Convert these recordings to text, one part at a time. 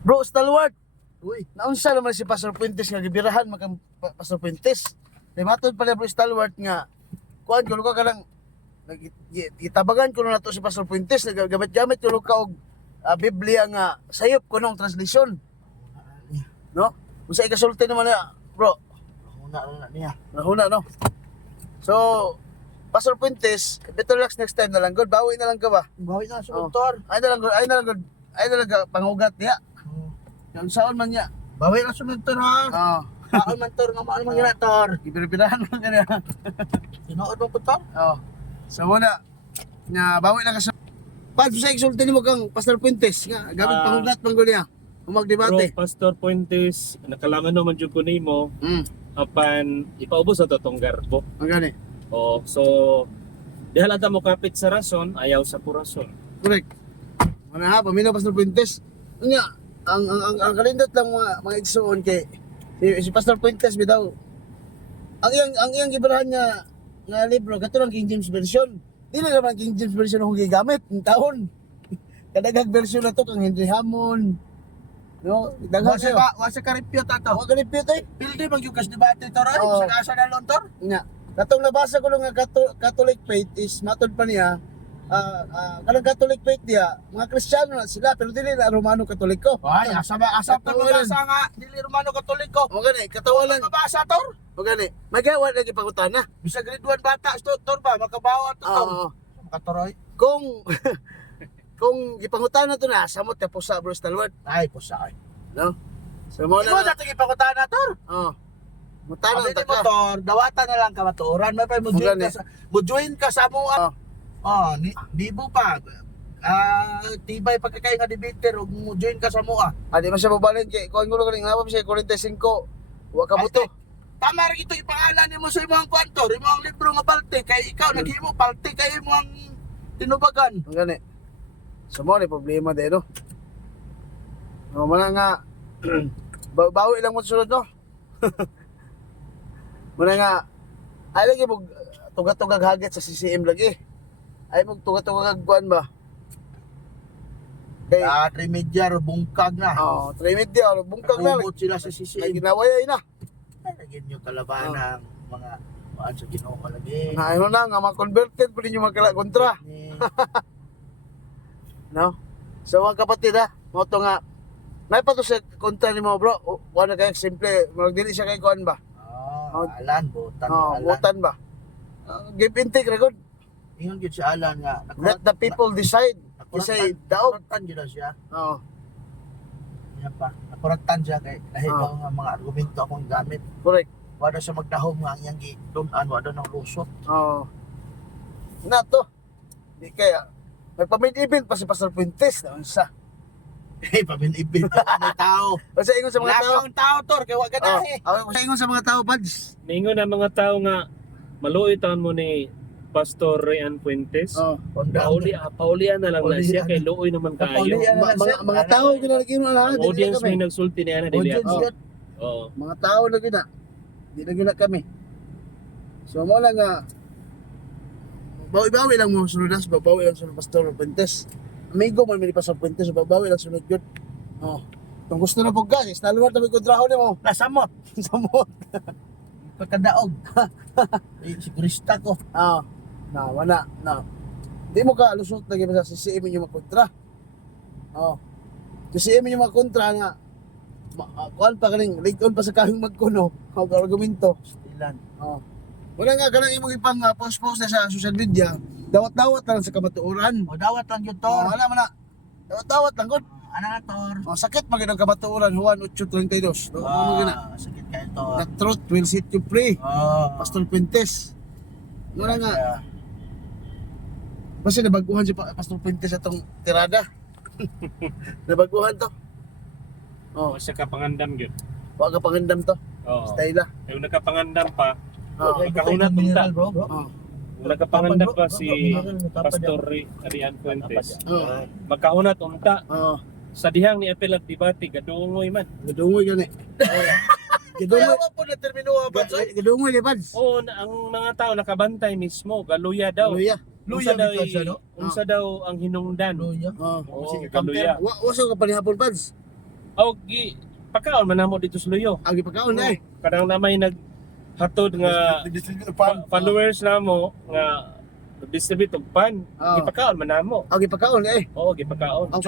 Bro, stalwart. Uy, Naunsa naman si Pastor Puentes nga gibirahan makang Pastor Puentes. Kay matod pala bro stalwart nga kuan kuno ka kanang gitabagan kuno nato si Pastor Puentes gamit-gamit kuno ka og Biblia nga sayop kunong translation. No? Unsa ikasulti naman na bro? huna na niya. Nahuna no. So Pastor Puentes, better relax next time na lang good. Bawi na lang ka ba? Bawi na sa Oh. motor. Ay na lang good. Ay na lang good. Ay na lang ka pangugat niya. Yung saon man niya. Bawi na sa motor ha. Oh. Kaon man tor nga maano man gina tor. Gibiribirahan man kanya. Tinuod mo po tor? Oh. So muna nga bawi lang ka sa Pad sa exulti nimo kang Pastor Puentes nga gamit pangugat man gud niya. Bro, Umagdebate. Pastor Puentes, nakalaman naman dyan ko nimo apan ipaubos sa totong garbo. Ang gani. O, so, dahil ata mo kapit sa rason, ayaw sa purason. Correct. Mana ha paminaw Pastor Puentes. Unya ang kalindot lang mga igsoon kay si Pastor Puentes bitaw. Ang iyang gibirahan nga libro katulad King James version. Dili naman King James version ang gigamit ng taon. Kadagag version na to kang Henry Hammond. No, daghan Wasa siya. wasa ka review tato. Ako ganit piyot eh. Pildi bang yung kas debate tor ay Oo. sa asa na lon tor? Nya. Katong nabasa ko lang nga Catholic faith is matod pa niya kanang Catholic faith niya, mga Kristiyano na sila pero dili na Romano Katoliko. Ay, asa pa mabasa nga dili Romano Katoliko. O gani, katawa lang. Mabasa tor? O gani, magawa lagi pangutana. Bisa grade 1 bata tor ba makabawa to tor. Oo. Makatoroy. Kung kung gipangutana to na samot ta pusa bro stalwart, Ay, pusa ay. no? So mo Imo na. na tingin pakutan na tor. Oh. Mutana Abi ta ni ka. motor, dawatan na lang ka matuoran may pa mo join Gani. ka sa join ka sa mo. Oh. Oh, di mo pa. Tibay pagkakay nga debater ug mo join ka sa mo ah. Adi man siya mabalin kay kuan gulo kaning napam siya 45. Wa ka buto. Tama ra ito ipangalan nimo sa imong kwanto, imong libro nga palte kay ikaw naghimo palte kay imong tinubagan. Ang gani. So mo ni problema de no. No man nga bawi lang mo sunod no. Muna nga ay lagi mo tuga-tugag hagit sa CCM lagi. Ay mo tuga-tugag kuan ba? Kay Remediar bungkag na. oh, trimedia bungkag na. Nakubot sila sa Ay CCM. ginaway na. Ay, lagyan nyo kalaban ng mga maan sa Ginoo lagi. Na ano na nga ma-converted pa ninyo magkala kontra, Ni- no? So ang kapatid ha, mo to nga may pa to sa kontra ni mo bro. Wala kay simple, magdili siya kay kuan ba? Oh, Alan, butan. Oh, Alan. butan ba? Give and take record. Ingon gyud si Alan nga. Let the people decide. Isay daog. Nakuratan gyud na siya. Oh, Yan pa. Nakuratan siya kay dahil Ah. daw nga mga argumento akong gamit. correct. Wala siya magdahom nga ang iyang gidunan, wala ng lusot. Oh. Na to. Di kaya nagpamid-event pa si Pastor Puentes na unsa. Eh, pabinibin ka ng tao. O sa ingon sa mga tao. Lakang tao, Tor, kaya wag ka Oh, dahi. sa ingon sa mga tao, Pads. Ningon na mga tao nga, maluoy taon mo ni Pastor Rian Puentes. Oh. Paulian na lang na siya Paulian. kay luoy naman kayo. Paulian. Mga tao ginalagyan mo na. Ang audience may nagsulti niya na dili Audience ako. yun. Oo. Mga tao lagi na. Di lagi na kami. So mo lang nga bawi-bawi lang mo sunudas, bawi lang sunod Pastor Puentes. Amigo man ni Pastor Puentes, bawi lang sunod yun. Oh. Kung gusto na po guys, naluwat na may kontraho ni mo. Nasamot. Samot. Pagkadaog. Eh, sigurista ko. Ah. Na, wala. Na. Di mo ka lusot lagi sa CCM yung makontra. Oh. CCM yung makontra nga kuan pa kaning ligon pa sa kahing magkuno og argumento. Stilan. Oh. Wala nga kanang imong ipang post-post na sa social media. Dawat-dawat lang sa kamatuoran. O dawat lang yun, Oh, Tor. wala man na. Dawat-dawat lang gud. Ano na, Tor? Oh, sakit man gid ang kamatuoran Juan 8:32. Do mo gina. Sakit kayo, Tor. The truth will set you free. Oh. Pastor Puentes. Wala nga. Basta nabaguhan si Pastor Puentes atong tirada. Nabaguhan to. Oh, Siya kapangandam gyud. wa ka pangandam to. Oo. Style. Yung nagkapangandam pa, Oh. Kahunat punta. bro. Oh. nagkapangandam pa si Pastor Rian Puentes. Oh. Magkahunat unta Oh. sa dihang ni apel at debate gadungoy man. Gadungoy gani. Kaya Gadungoy. mo po na termino ba, Tor? Gadungoy ni Pads. Oo, ang mga tao nakabantay mismo, galuya daw. Luya. Unsa daw, bitaw siya, no? unsa daw ang hinungdan. Luya. Oh. Oo, Sige, galuya. Wa so ka panihapon Pads. O gi pagkaon man namo dito sa Luyo. Agi pagkaon na eh. Kadang na may naghatod nga followers namo nga distribute og pan. Oo. Gipakaon man namo. Agi pagkaon na eh. Oo, gipakaon. Ang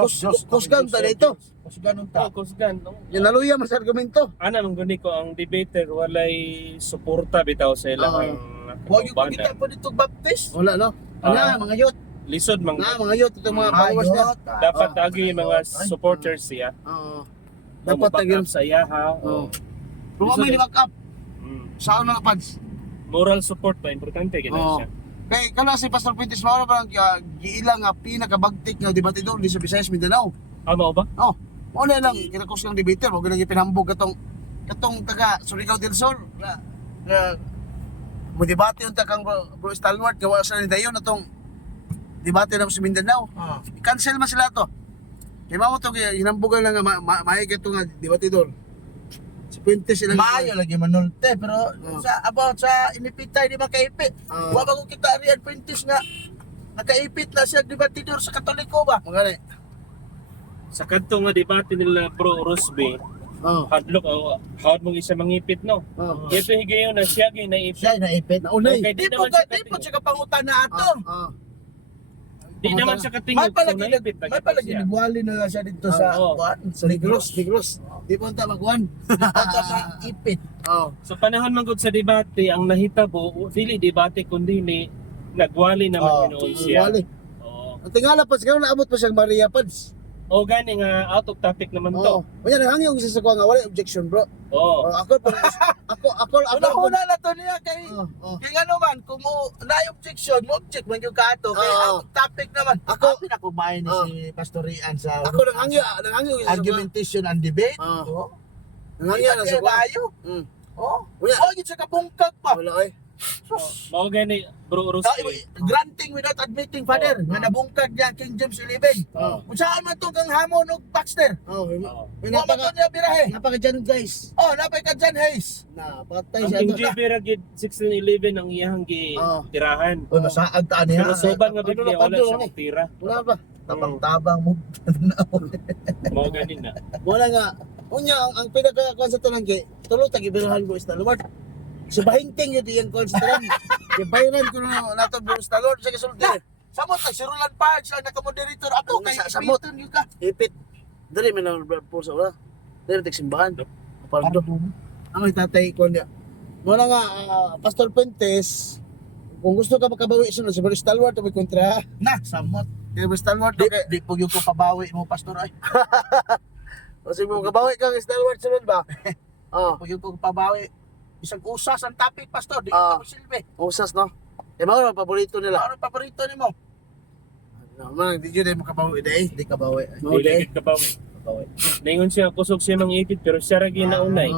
kusgan ta dito. Kusgan ta. Oo, kusgan. No? Yung naluya mas argumento. Ana man guni ko ang debater walay suporta bitaw sa ilang Huwag yung banda. kita po dito baptist. Wala no. Ah. Mga youth. Lisod man Mga youth itong mga followers niya. dapat agi mga supporters siya. Oo. Dapat Dapat tagil. sa iya ha. Oo. Oo. Kung may back up Mm. sa una nga pads. Moral support ba importante gina Oo. siya. Kay kana si Pastor Pintis mao parang giila nga pinakabagtik nga debatidor di sa Visayas Mindanao. Amo ba? Oh, mo na lang kinakus ng debater, mo gyud pinambog katong taga Surigao del Sur na mo debate unta kang Bro Stalwart gawa sa ni dayon atong debate na sa Mindanao. I-cancel man sila to. Kay mao to kay hinambugan lang nga maay kato nga debatidor. Si Pintis sila. Maayo lagi manulte pero Oo. sa about sa inipitay di makaipit. Oo. Wa ba ko kita riyan Pintis nga nakaipit na siya debatidor sa Katoliko ba? Magani. Sa kadto nga debate nila Bro Rusby, Oh. hadlok hawad mong isa mangipit no. Oh. Ito higayon na siya gyud naipit. Siya naipit. Naunay. Okay, Di po siya kapangutan na ato. Di naman siya katingog May palagi so naipit may palagi nagwali na lang siya dito sa Oo. kuan, sa Negros. Di po unta magwan. Ito maipit. Oh. Sa panahon man gud sa debate ang nahitabo dili debate kundi ni nagwali naman ginoon siya. Wali. Oo. Ang tingala pa siguro naabot pa siyang Maria Pads. O gani nga out of topic naman Oo. to. Kunya nangangyo sa kuha nga wala objection, bro. Oo. Ako ako Una-una na to niya kay Oh. kay ano man kung mo na objection, mo object man yung kato kay Oo. ang topic naman. Ako- Ako pinakumain ni Oo. si Pastorian sa Ako nangangyo sa argumentation and debate. Oo. Oh. Nangangyo na sa kuha. Bayo. Mm. Oh. Wala. Wala gid sa kapungkag pa. Wala eh. Mao gani Bro Ah, Rusby. granting without admitting, Father, nga nabungkag niya King James 11. Oo. Kung saan man to kang hamon og Baxter. Oh, Oo. Wa man to niya birahe. napaka dyan guys. Oh, napay ka John Hayes. Napatay Ang siya. King JB ra gid 1611 ang iyang Oo. tirahan. Oy, masaag ta niya. Pero soban nga Ano, Biblia wala ano, siya ano? tira. Wala pa. Tabang-tabang mo. Mao gani na. Wala nga. Unya ang pinaka sa tanan kay tulo tagibirahan ko sa Lord. Si Bahingting yun yung kon sa tanan. Kay bayaran ko na nato Bro Stalwart sa kasulti. Samot nagsirulan pa siya naka-moderator ato Ang kay nasa samot. ipiton yung ka. Ipit. Dali man ang po sa wala. Dali tek simbahan. Pardo. Ang tatay ko niya. Wala nga Pastor Puentes. Kung gusto ka makabawi sunod si Bro Stalwart o may kontra. Na, samot. Kay Bro Stalwart Di, okay. di po yung ko pabawi mo, Pastor ay. O sige mo kabawi ka kay Stalwart sunod ba? Oh. Po yung ko pabawi. Isang usas ang topic, Pastor. Di Ah. ko silbi. Usas no. Eh mao ang paborito nila. Ano paborito ni mo? Man, di jud mo kabawi dai. Di ka bawi. Mao Dili dai. gid kabawi. Ningon siya kusog siya mangipit pero siya ra gyud naunay.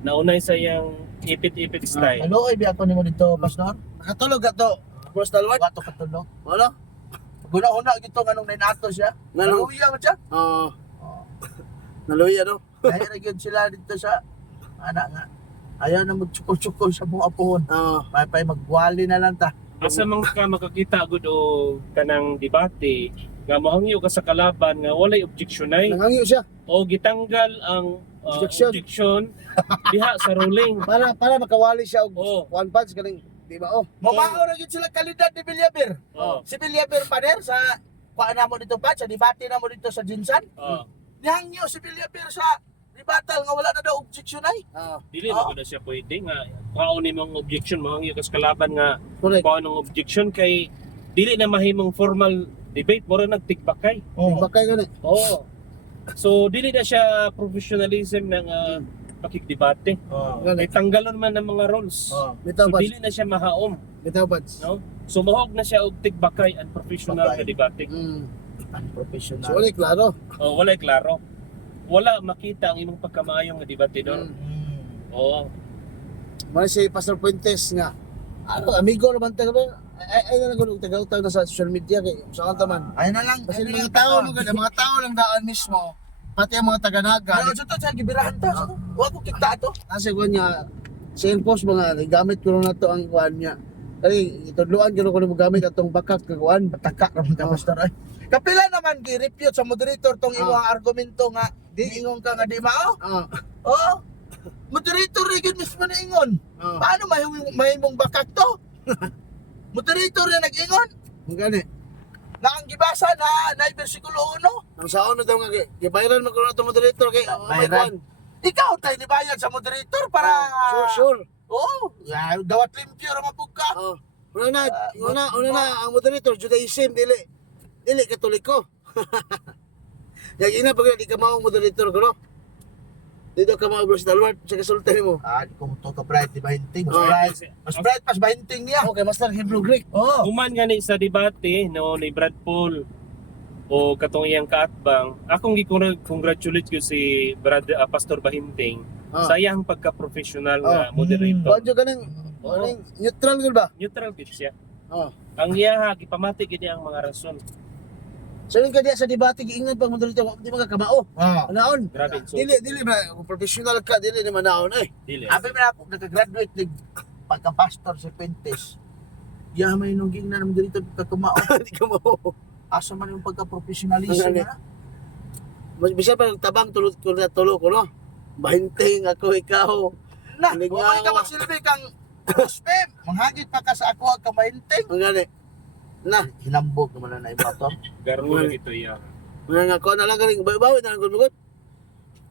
Naunay sa iyang ipit-ipit style. Ano ay biya ko nimo dito, Pastor? Nakatulog ka to. Bro Stalwart. Wato katulog. Wala. Guna-una gito nganong ninato siya. Nganong- Naluya man siya. Oo. Naluya no. Dahil ra gyud sila dito sa anak nga. Ayaw na magtsukol-tsukol sa mga apuhon. Oo. Pay magwali na lang ta. Asa man ka makakita gud og kanang debate nga mohangyo ka sa kalaban nga walay objection ay Nangangyo siya o gitanggal ang Objection. objection diha sa ruling. para makawali siya og Oo. one punch kaning di ba oh. Mabao ra gyud sila kalidad ni Villaber. Oo. Si Villaber pader sa kuan namo dito pa, sa debate namo dito sa Jinsan. Oo. Nihangyo si Villaber sa debatal nga wala na daw objection ay. Ah, Dili na gud siya pwede nga kaon nimong objection mohangyo ka sa kalaban nga correct. kaon ng objection kay dili na mahimong formal debate mura nagtigbakay. Bakay gani. Oo. So dili na siya professionalism ng pakikdebate. Gani. Ay tanggalon man ng mga rules. Bitaw So punch. dili na siya mahaom, Bitaw punch. no? So mahog na siya og tigbakay and professional nga Bakay. debate. Unprofessional. So wala klaro. Oh, walay klaro. Wala makita ang imong pagkamayong nga debatidor. Oo. Mali si Pastor Puentes nga. Ano amigo naman tayo ba? Ay na lang tagaw-taw na sa social media kay saan ta man. Ayun na lang. Kasi ayun mga na lang tao ta. mo gani, mga tao lang daan mismo. Pati ang mga taga-naga. Ano sa to sa gibirahan ta. Wa ko kita to. Kasi ko niya sa post mga gamit ko na to ang kuan niya. Kali itudluan ko na gamit atong bakak ka kuan. Taka ra mga pastor ay. Kapila naman gi-refute sa moderator tong Ah. imong argumento nga ingon ka nga di mao. Ah, Oh. Moderator rin yun mismo na ingon. ah. Paano mahimong bakak to? Moderator na nag-ingon. Ang gani. Na ang gibasa na bersikulo 1. Ang saon na daw nga gibayran man ko na itong moderator kay Bayran. Ikaw tayo nibayad sa moderator para... Sure. Oo. Oh, dawat limpyo ra mapug ka. Oh. Una na ang moderator Judaism dili Katoliko. Yang ina pag di ka mao moderator ko no. Dito ka mao bro sa dalwat sa kasultan mo. Di ko to ka bright di bahinting. Oh. Mas bright pas bahinting niya. Okay, Master Hebrew Greek. Oh. Human gani sa debate no ni Brad Paul o katong iyang kaatbang, akong gi-congratulate ko si Pastor Bahinting Ah. sa iyang pagka-professional nga moderator. Wadyo ganing ganing neutral gud ba? Neutral gid siya. Oh. Ang iya gipamati gid niya ang mga rason. So rin ka diya sa debate giingon pag moderator di man ka kamao. Oh. Naon? Grabe so. Dili ba kung professional ka dili naman naon eh. Dili. Abi man ako nag-graduate nig pagka-pastor sa Pentes. May nungging na naman dito katumao. Di ka mao. Asa man yung pagka-professionalism Ang na. Mas bisan pa tabang tulo ko no. Bahinting ako ikaw. Na, Hindi huwag nga ka ako. magsilbi kang spam. Manghagit pa ka sa ako ang kamahinting. Ang gani. Na, Hinambog naman na iba to. Garbo lang ito iya. mga ko na lang galing bawi na lang gud.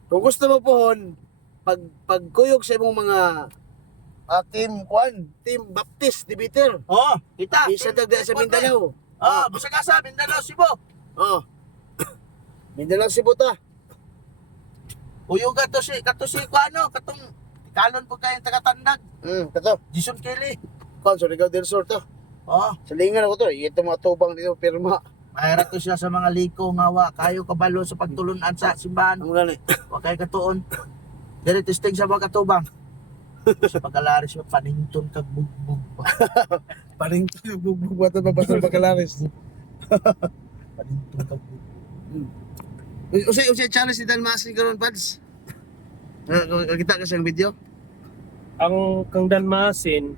Kung gusto mo pohon pagkuyog sa imong mga team Baptist debater. Oh, kita. Isa tagda sa Mindanao. Busa ka sa Mindanao, Cebu. Oh. Mindanao Cebu ta. Uyog ka to si ano, katong kalon po kayong tagatandag. Kato. Jason Kelly. Kon so ligaw del sur to. Oh, Sa lingan ako to, ito mga tubang dito pirma. mayra to siya sa mga liko nga wa kayo kabalo sa pagtulunan sa simbahan. Ang gani. Wa kayo katuon. Dili testing sa mga katubang. Sa pagkalaris mo panington kag bugbog pa. Paring bugbog wata pa Pastor Bacalares. Panington kag bugbog. Usay challenge ni Dan Masin karon pads. Kita ka sa video. Ang kang Danmasin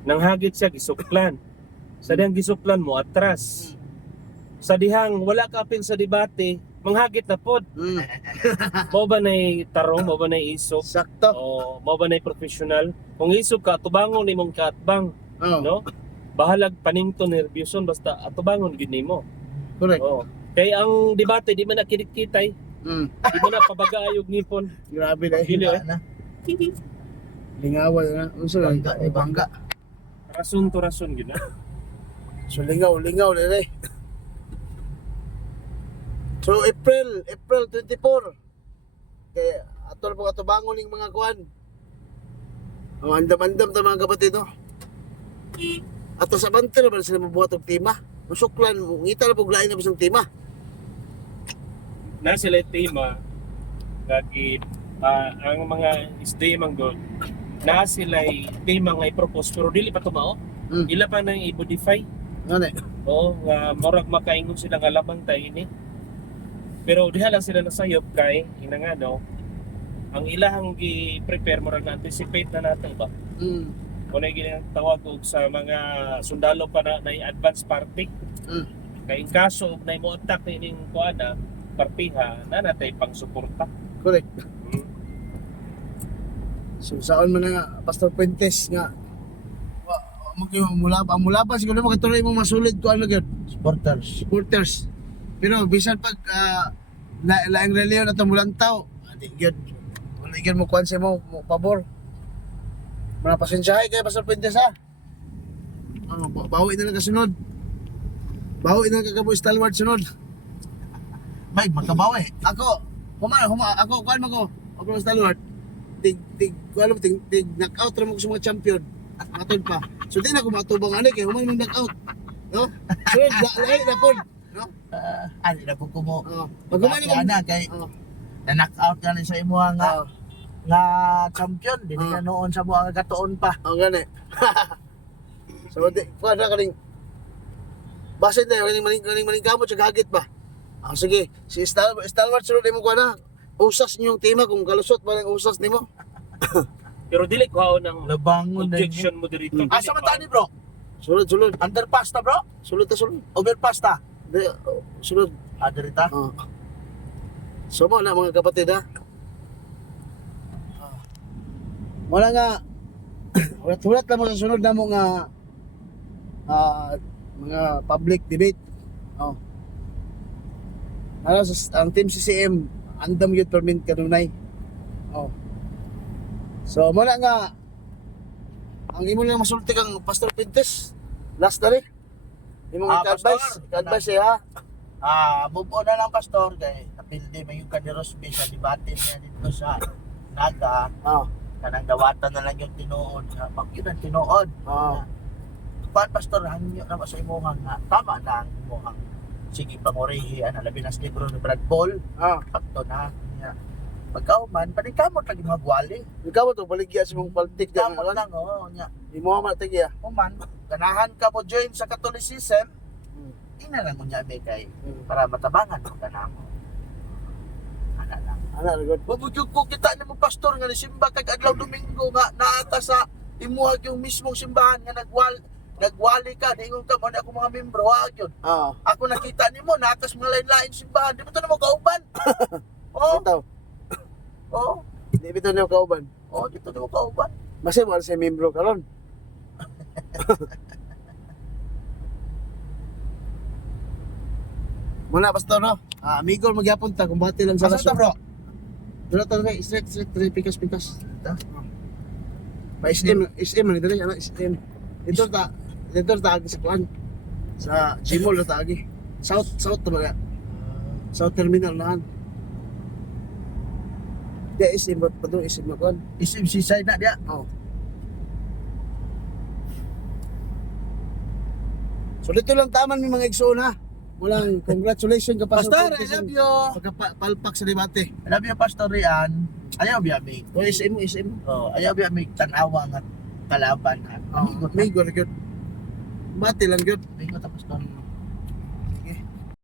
nanghagit siya gisuklan. Sa dihang gisuklan mo atras. Sa dihang wala ka apil sa debate, manghagit na pod. Mao ba nay tarong, mao ba nay isok? Sakto. O mao ba nay professional? Kung isok ka atubangon nimong kaatbang, Oh. no? Bahalag panington nervyoson basta atubangon gid nimo. Correct. Oo. Kay ang debate di man na kinikitay, di man na pabagaayog nipon. Grabe na. Dili Na. Lingawan na. Unsa lang? Bangga, bangga. Rason to rason gid na. So lingaw na rin. So April 24. Kaya atol po katubangon ning mga kuan. Ang andam-andam ta mga kapatid no. Ato sa bantero ba sila mabuhat og tema? Musuklan, ngita na po lain na bisang tema. Na sila tema lagi ang mga SDM ang god. Na sila tema nga i-propose pero dili pa tumao. Ila pa nang i-modify. Ano Oo, nga murag makaingon sila nga lamang tayo ini. Pero diha lang sila nasayop kay inangano ang ilahang gi-prepare murag na anticipate na natin ba. Kung na ginatawag og sa mga sundalo pa na advance party. Kay in kaso og na mo attack ning kuana partiha na natay pang suporta. Correct. So saan man nga Pastor Puentes nga mula pa siguro makatuloy mo masulid ko ano gyud supporters. Pero bisan pag laing reliyon at mulang tao, di gyud wala gyud mo kuan sa mo pabor. Mga pasensyahay kay Pastor Puentes ha. Bawi na lang kasunod. Bawi na lang kagabo stalwart sunod. May magkabawi. Ako ako kuan mo ko. Ako stalwart. Tig knockout ra mo ko sa mga champion. Matod pa. So di na ko matubang ani kay human man knockout. No? Sunod lain na pod. No? Ani na po ko mo. Pag humani mo na kay na-knock out ka na sa imo nga champion. Dili na noon sa mga katuon pa. gani. So di kuan ra kaning basin na maning kamot sa gagit ba. Sige, si Stalwart sunod mo kuan na. Usas niyong tema kung kalusot ba ng usas nimo. Pero dili ko ng Labangon na objection moderator. Asa man tani bro? Sulod. Underpass ta bro? Sulod. Overpass ta? Di, sunod. Aderita. Oh. So mo na mga kapatid ha. Wala nga hulat lang mo sa sunod na mo nga mga public debate. Oh. Ano sa ang team CCM andam gyud permit kanunay. Oh. So mo na nga ang imo lang masulti kang Pastor Pintes. Last na rin. Imo Pastor. advice ha. Move on na lang pastor kay napildi may yung Rosby sa debate niya dito sa Naga. Oh. Kanang dawatan na lang yung tinuod. Pag yun ang tinuod. Oh. Pastor, hanyo naman sa imuhang tama na ang imuhang sige pangurihian labi na sa libro ni Brad Paul. Ah, Pakto na niya. Pagkauman, paningkamot lagi magwali. ikaw to baligya sa mong politik diyan. Kamot lang, oo. Niya. Imo man tagya. Uman, ganahan ka mo join sa Catholicism, ina lang mo niya may kay para matabangan mo ka mo. Ana lang. Ana rigod. Mabudyog ko kita ni mo pastor nga simba kag adlaw Domingo nga naata sa imuhag yung mismong simbahan nga nagwali ka dingon ka man ako mga membro wag yun. Ah, Ako nakita nimo nakas mga lain-lain simbahan di mo to na mo kauban. Oh, bitaw. oh, Di bitaw niyo kauban. oh, dito na mo kauban. Basta mo sa membro karon. Muna pastor no. Amigo magyapon ta kumbati lang sa Asa ta bro? Dala ta kay straight pikas. Pa SM ni dali ana SM. Dito ta agi sa kuan. Sa Gmall na ta agi. South ta ba? South terminal na. Di SM ba do SM na kuan. Isim sisay na dia. Oh. So dito lang taman may mga igsoon ha. Walang congratulations ka Pastor, I love you. Pagkapalpak sa debate. I love you Pastor Rian. Ayaw biya mi. O SM. Oh, ayaw biya mi tanawa nga kalaban ha. Amigo na gyud. Bati lang gyud. Amigo ta Pastor.